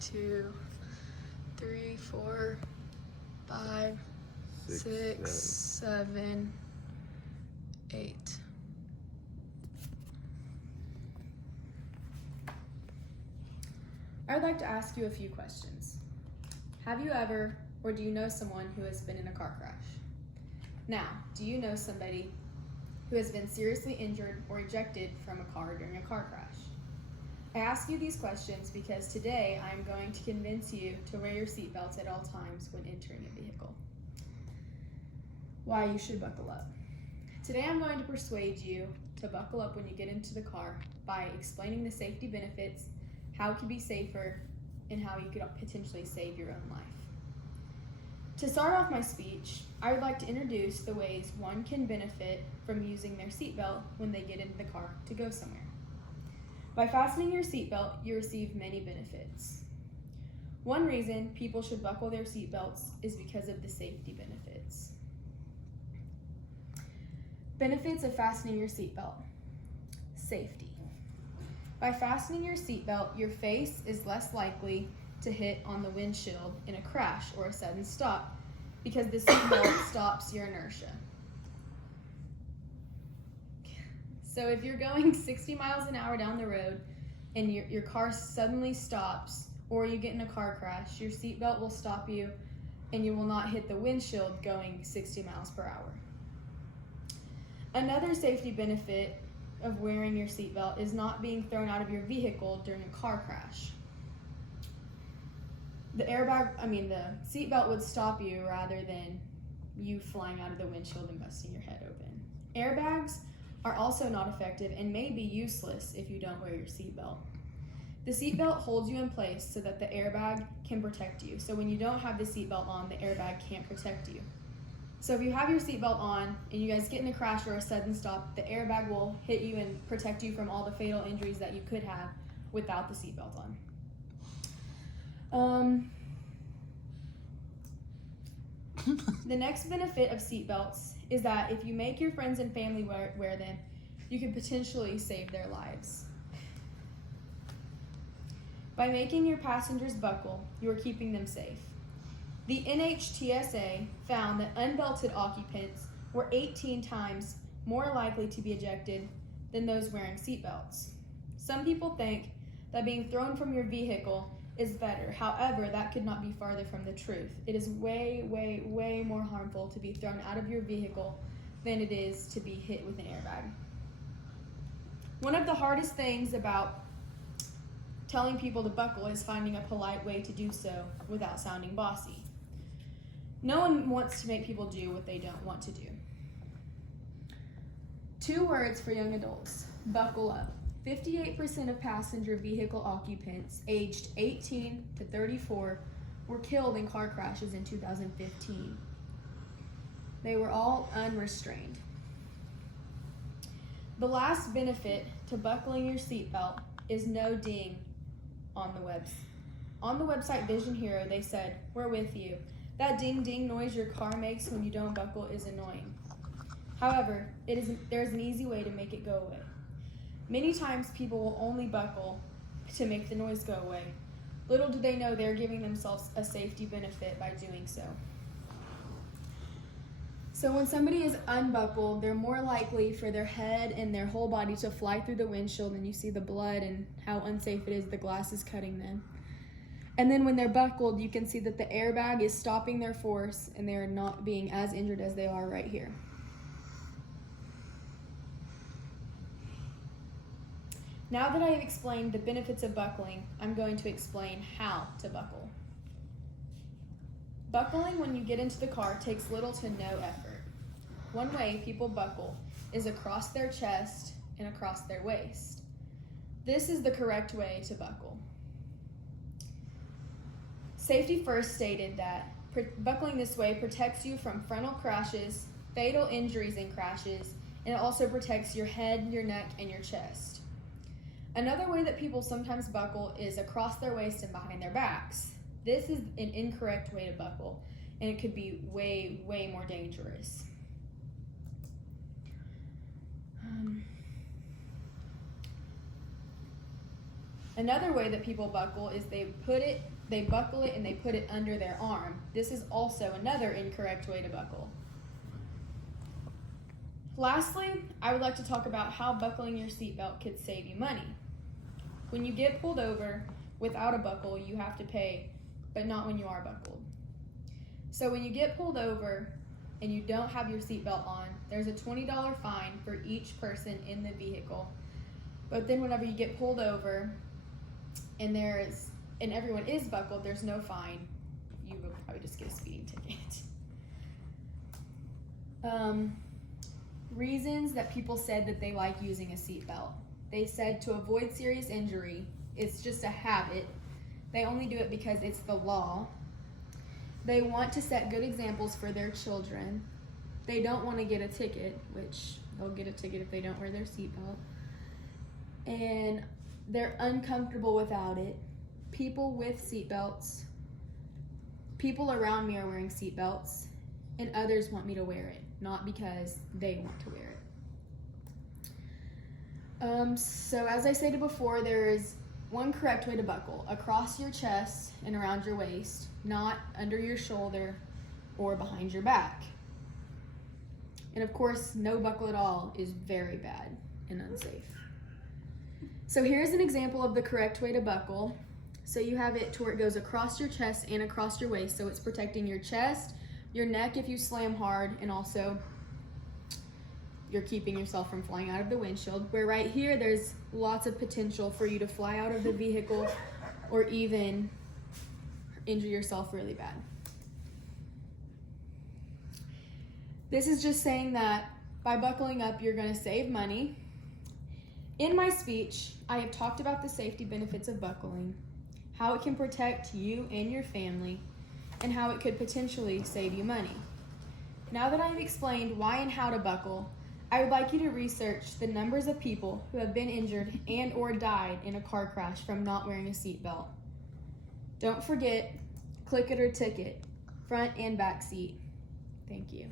2, 3, 4, 5, 6, 7, 8. I would like to ask you a few questions. Have you ever, or do you know someone who has been in a car crash? Now, do you know somebody who has been seriously injured or ejected from a car during a car crash? I ask you these questions because today I am going to convince you to wear your seatbelts at all times when entering a vehicle. Why you should buckle up. Today I'm going to persuade you to buckle up when you get into the car by explaining the safety benefits, how it can be safer, and how you could potentially save your own life. To start off my speech, I would like to introduce the ways one can benefit from using their seatbelt when they get into the car to go somewhere. By fastening your seatbelt, you receive many benefits. One reason people should buckle their seatbelts is because of the safety benefits. Benefits of fastening your seatbelt. Safety. By fastening your seatbelt, your face is less likely to hit on the windshield in a crash or a sudden stop because the seatbelt stops your inertia. So if you're going 60 miles an hour down the road and your car suddenly stops or you get in a car crash, your seatbelt will stop you and you will not hit the windshield going 60 miles per hour. Another safety benefit of wearing your seatbelt is not being thrown out of your vehicle during a car crash. The seatbelt would stop you rather than you flying out of the windshield and busting your head open. Airbags are also not effective and may be useless if you don't wear your seatbelt. The seatbelt holds you in place so that the airbag can protect you. So when you don't have the seatbelt on, the airbag can't protect you. So if you have your seatbelt on and you guys get in a crash or a sudden stop, the airbag will hit you and protect you from all the fatal injuries that you could have without the seatbelt on. The next benefit of seatbelts is that if you make your friends and family wear them, you can potentially save their lives. By making your passengers buckle, you are keeping them safe. The NHTSA found that unbelted occupants were 18 times more likely to be ejected than those wearing seatbelts. Some people think that being thrown from your vehicle is better. However, that could not be farther from the truth. It is way, way, way more harmful to be thrown out of your vehicle than it is to be hit with an airbag. One of the hardest things about telling people to buckle is finding a polite way to do so without sounding bossy. No one wants to make people do what they don't want to do. 2 words for young adults: buckle up. 58% of passenger vehicle occupants aged 18 to 34 were killed in car crashes in 2015. They were all unrestrained. The last benefit to buckling your seatbelt is no ding on the webs. On the website Vision Hero, they said, "We're with you. That ding ding noise your car makes when you don't buckle is annoying. However, there's an easy way to make it go away. Many times people will only buckle to make the noise go away. Little do they know they're giving themselves a safety benefit by doing so." So when somebody is unbuckled, they're more likely for their head and their whole body to fly through the windshield, and you see the blood and how unsafe it is, the glass is cutting them. And then when they're buckled, you can see that the airbag is stopping their force and they're not being as injured as they are right here. Now that I have explained the benefits of buckling, I'm going to explain how to buckle. Buckling when you get into the car takes little to no effort. One way people buckle is across their chest and across their waist. This is the correct way to buckle. Safety First stated that buckling this way protects you from frontal crashes, fatal injuries in crashes, and it also protects your head, your neck, and your chest. Another way that people sometimes buckle is across their waist and behind their backs. This is an incorrect way to buckle, and it could be way, way more dangerous. Another way that people buckle is they buckle it and they put it under their arm. This is also another incorrect way to buckle. Lastly, I would like to talk about how buckling your seatbelt could save you money. When you get pulled over without a buckle, you have to pay, but not when you are buckled. So when you get pulled over and you don't have your seatbelt on, there's a $20 fine for each person in the vehicle. But then whenever you get pulled over and everyone is buckled, there's no fine. You will probably just get a speeding ticket. Reasons that people said that they like using a seatbelt. They said to avoid serious injury. It's just a habit. They only do it because it's the law. They want to set good examples for their children. They don't want to get a ticket, which they'll get a ticket if they don't wear their seatbelt. And they're uncomfortable without it. People with seatbelts, people around me are wearing seatbelts, and others want me to wear it, not because they want to wear it. So as I stated before, there is one correct way to buckle: across your chest and around your waist, not under your shoulder or behind your back. And of course, no buckle at all is very bad and unsafe. So here's an example of the correct way to buckle. So you have it to where it goes across your chest and across your waist, so it's protecting your chest, your neck if you slam hard, and also you're keeping yourself from flying out of the windshield. Where right here, there's lots of potential for you to fly out of the vehicle or even injure yourself really bad. This is just saying that by buckling up, you're going to save money. In my speech, I have talked about the safety benefits of buckling, how it can protect you and your family, and how it could potentially save you money. Now that I've explained why and how to buckle, I would like you to research the numbers of people who have been injured and or died in a car crash from not wearing a seatbelt. Don't forget, click it or ticket, front and back seat. Thank you.